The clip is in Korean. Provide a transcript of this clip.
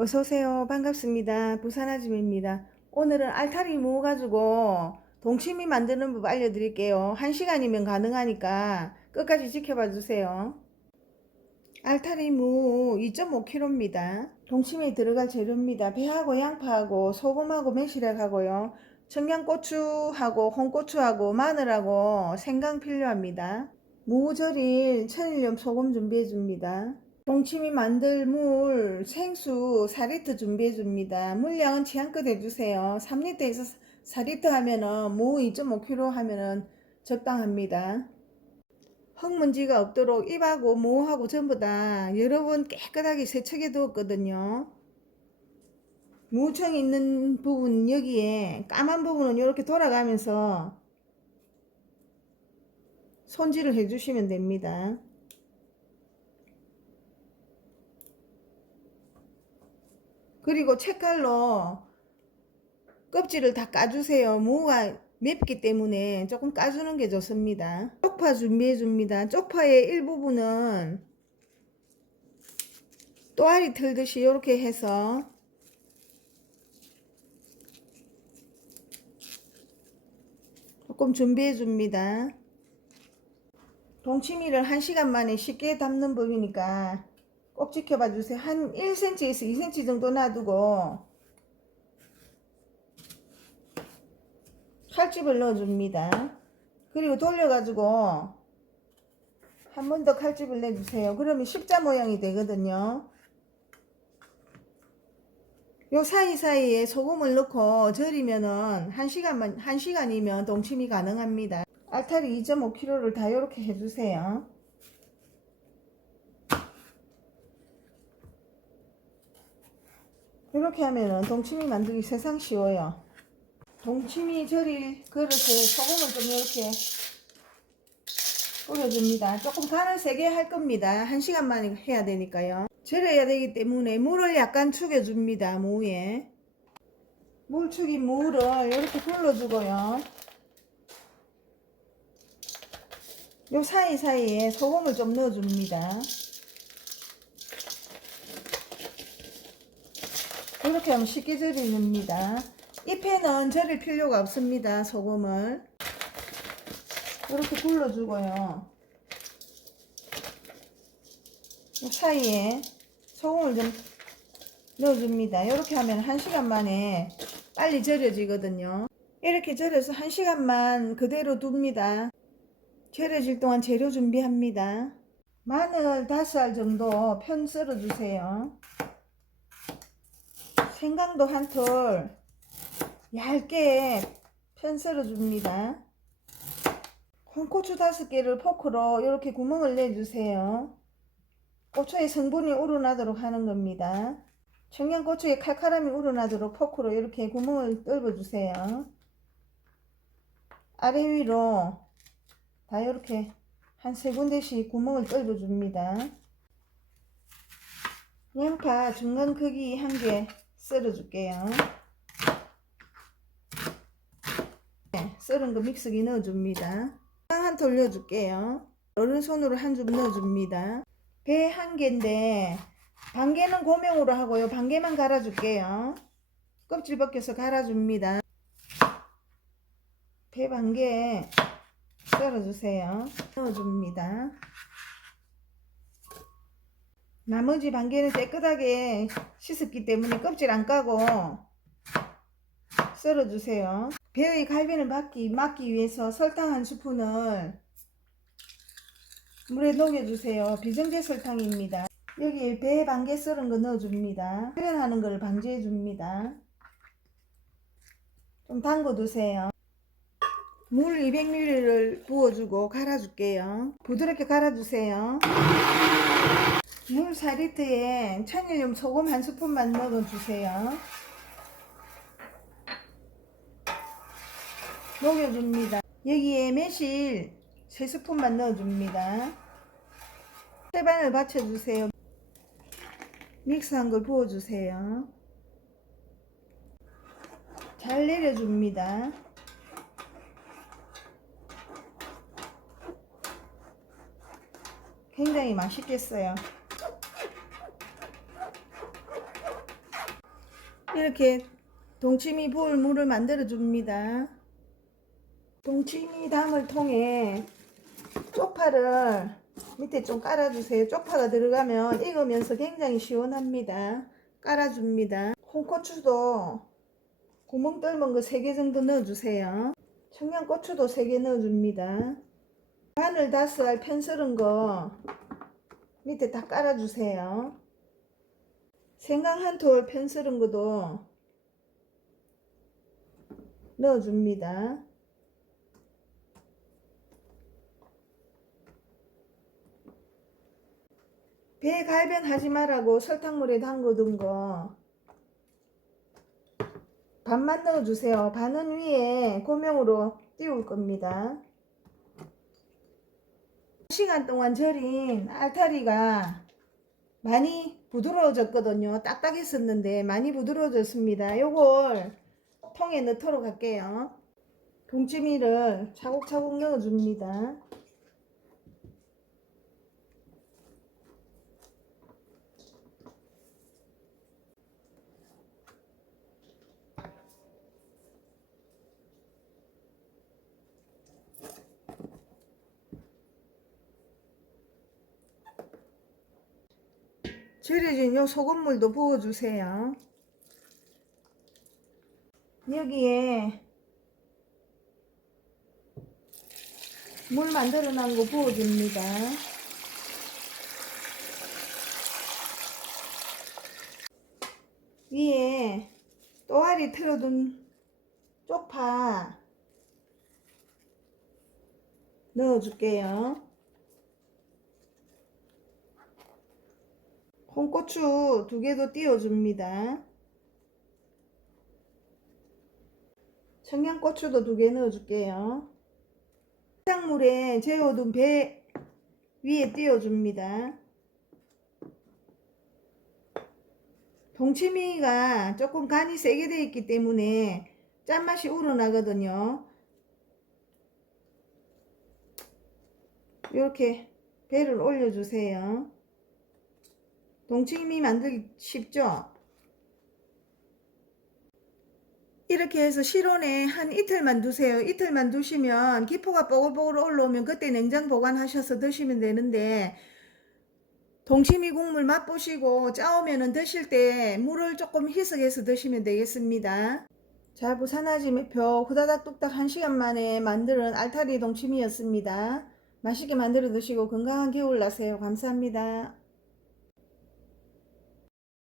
어서오세요. 반갑습니다. 부산 아줌입니다. 오늘은 알타리 무 가지고 동치미 만드는 법 알려드릴게요. 한시간이면 가능하니까 끝까지 지켜봐 주세요. 알타리 무 2.5kg입니다. 동치미에 들어갈 재료입니다. 배하고 양파하고 소금하고 매실액하고요. 청양고추하고 홍고추하고 마늘하고 생강 필요합니다. 무 절일 천일염 소금 준비해 줍니다. 동치미 만들 물 생수 4리터 준비해 줍니다. 물량은 취향껏 해주세요. 3리터에서 4리터 하면은 무 2.5kg 하면은 적당합니다. 흙먼지가 없도록 입하고 무하고 전부 다 여러 번 깨끗하게 세척해 두었거든요. 무청 있는 부분 여기에 까만 부분은 이렇게 돌아가면서 손질을 해주시면 됩니다. 그리고 채칼로 껍질을 다 까주세요. 무가 맵기 때문에 조금 까주는 게 좋습니다. 쪽파 준비해 줍니다. 쪽파의 일부분은 또아리 틀듯이 이렇게 해서 조금 준비해 줍니다. 동치미를 1시간 만에 쉽게 담는 법이니까 꼭 지켜봐 주세요. 한 1cm에서 2cm 정도 놔두고 칼집을 넣어줍니다. 그리고 돌려가지고 한 번 더 칼집을 내주세요. 그러면 십자 모양이 되거든요. 요 사이사이에 소금을 넣고 절이면은 1시간만, 1시간이면 동치미 가능합니다. 알타리 2.5kg를 다 이렇게 해주세요. 이렇게 하면은 동치미 만들기 세상 쉬워요. 동치미 절일 그릇에 소금을 좀 이렇게 뿌려줍니다. 조금 간을 세게 할 겁니다. 한 시간 만에 해야 되니까요. 절여야 되기 때문에 물을 약간 축여줍니다. 무에. 물 축인 무를 이렇게 불러주고요. 요 사이사이에 소금을 좀 넣어줍니다. 이렇게 하면 쉽게 절입니다. 잎에는 절일 필요가 없습니다. 소금을 이렇게 불러주고요. 이 사이에 소금을 좀 넣어줍니다. 이렇게 하면 1시간 만에 빨리 절여지거든요. 이렇게 절여서 1시간만 그대로 둡니다. 절여질 동안 재료 준비합니다. 마늘 5알 정도 편 썰어주세요. 생강도 한 톨 얇게 편 썰어 줍니다. 홍고추 다섯 개를 포크로 이렇게 구멍을 내주세요. 고추의 성분이 우러나도록 하는 겁니다. 청양고추의 칼칼함이 우러나도록 포크로 이렇게 구멍을 뚫어주세요. 아래 위로 다 이렇게 한 세 군데씩 구멍을 뚫어줍니다. 양파 중간 크기 한개 썰어줄게요. 네, 썰은 거 믹서기 넣어줍니다. 한 돌려줄게요. 오른손으로 한 줌 넣어줍니다. 배 한 개인데 반 개는 고명으로 하고요. 반 개만 갈아줄게요. 껍질 벗겨서 갈아줍니다. 배 반 개 썰어주세요. 넣어줍니다. 나머지 반 개는 깨끗하게 씻었기 때문에 껍질 안 까고 썰어주세요. 배의 갈비를 막기, 막기 위해서 설탕 한 스푼을 물에 녹여주세요. 비정제 설탕입니다. 여기 배 반개 썰은 거 넣어줍니다. 흡연하는 걸 방지해줍니다. 좀 담궈두세요. 물 200ml를 부어주고 갈아줄게요. 부드럽게 갈아주세요. 물 4리터에 천일염 소금 한 스푼만 넣어주세요. 녹여줍니다. 여기에 매실 3스푼만 넣어줍니다. 세반을 받쳐주세요. 믹스한 걸 부어주세요. 잘 내려줍니다. 굉장히 맛있겠어요. 이렇게 동치미 부을 물을 만들어 줍니다. 동치미 담을 통에 쪽파를 밑에 좀 깔아주세요. 쪽파가 들어가면 익으면서 굉장히 시원합니다. 깔아줍니다. 홍고추도 구멍 뚫은 거 3개 정도 넣어주세요. 청양고추도 3개 넣어줍니다. 마늘 다스 알 편스른 거 밑에 다 깔아주세요. 생강 한 톨 편스른 것도 넣어줍니다. 배 갈변 하지 말라고 설탕물에 담궈둔 거 반만 넣어주세요. 반은 위에 고명으로 띄울 겁니다. 시간 동안 절인 알타리가 많이 부드러워졌거든요. 딱딱했었는데 많이 부드러워졌습니다. 요걸 통에 넣도록 할게요. 동치미를 차곡차곡 넣어줍니다. 절여진 요 소금물도 부어주세요. 여기에 물 만들어 놓은 거 부어줍니다. 위에 또아리 틀어둔 쪽파 넣어줄게요. 홍고추 두 개도 띄워줍니다. 청양고추도 두 개 넣어줄게요. 해장물에 재워둔 배 위에 띄워줍니다. 동치미가 조금 간이 세게 되어 있기 때문에 짠맛이 우러나거든요. 이렇게 배를 올려주세요. 동치미 만들기 쉽죠? 이렇게 해서 실온에 한 이틀만 두세요. 이틀만 두시면 기포가 뽀글뽀글 올라오면 그때 냉장 보관하셔서 드시면 되는데 동치미 국물 맛보시고 짜오면은 드실 때 물을 조금 희석해서 드시면 되겠습니다. 자, 부산아지 매표 후다닥 뚝딱 1시간 만에 만드는 알타리 동치미였습니다. 맛있게 만들어 드시고 건강한 겨울 나세요. 감사합니다.